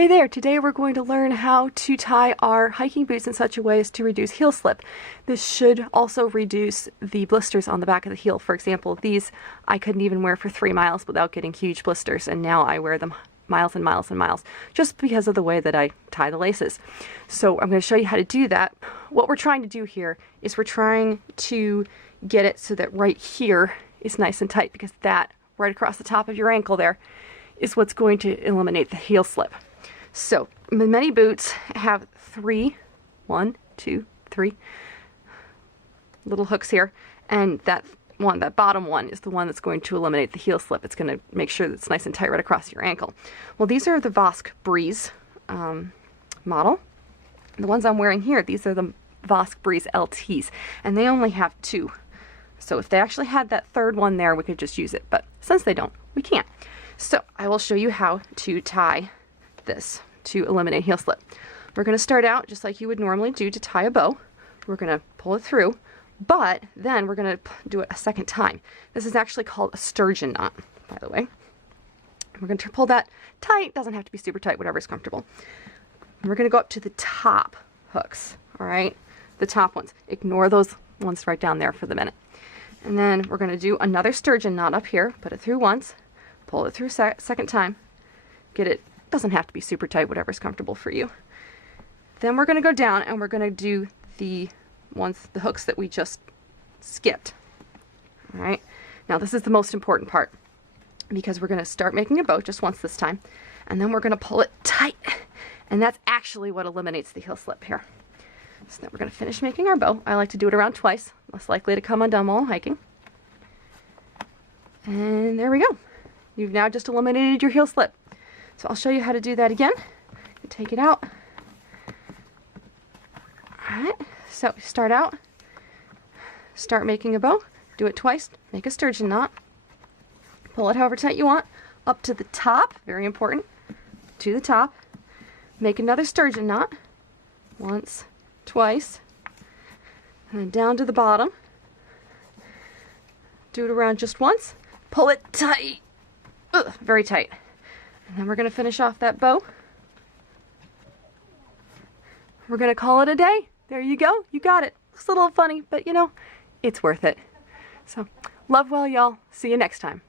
Hey there, today we're going to learn how to tie our hiking boots in such a way as to reduce heel slip. This should also reduce the blisters on the back of the heel. For example, these I couldn't even wear for 3 miles without getting huge blisters, and now I wear them miles and miles and miles just because of the way that I tie the laces. So I'm going to show you how to do that. What we're trying to do here is we're trying to get it so that right here is nice and tight, because that right across the top of your ankle there is what's going to eliminate the heel slip. So many boots have 3 little hooks here, and that bottom one is the one that's going to eliminate the heel slip. It's going to make sure that it's nice and tight right across your ankle. Well, these are the Vosk Breeze model. The ones I'm wearing here, these are the Vosk Breeze LTs, and they only have 2. So if they actually had that third one there, we could just use it, but since they don't, we can't. So I will show you how to tie this to eliminate heel slip. We're going to start out just like you would normally do to tie a bow. We're going to pull it through, but then we're going to do it a second time. This is actually called a sturgeon knot, by the way. We're going to pull that tight. Doesn't have to be super tight, whatever's comfortable. And we're going to go up to the top hooks, all right? The top ones. Ignore those ones right down there for the minute. And then we're going to do another sturgeon knot up here. Put it through once, pull it through second time, get it. Doesn't have to be super tight, whatever's comfortable for you. Then we're going to go down and we're going to do the hooks that we just skipped. All right. Now this is the most important part, because we're going to start making a bow just once this time, and then we're going to pull it tight, and that's actually what eliminates the heel slip here. So then we're going to finish making our bow. I like to do it around twice, less likely to come undone while hiking. And there we go. You've now just eliminated your heel slip. So I'll show you how to do that again. Take it out. Alright, so start out, start making a bow, do it twice, make a sturgeon knot, pull it however tight you want, up to the top, very important, to the top, make another sturgeon knot, once, twice, and then down to the bottom, do it around just once, pull it tight, very tight. And then we're going to finish off that bow. We're going to call it a day. There you go. You got it. Looks a little funny, but you know, it's worth it. So, love well, y'all. See you next time.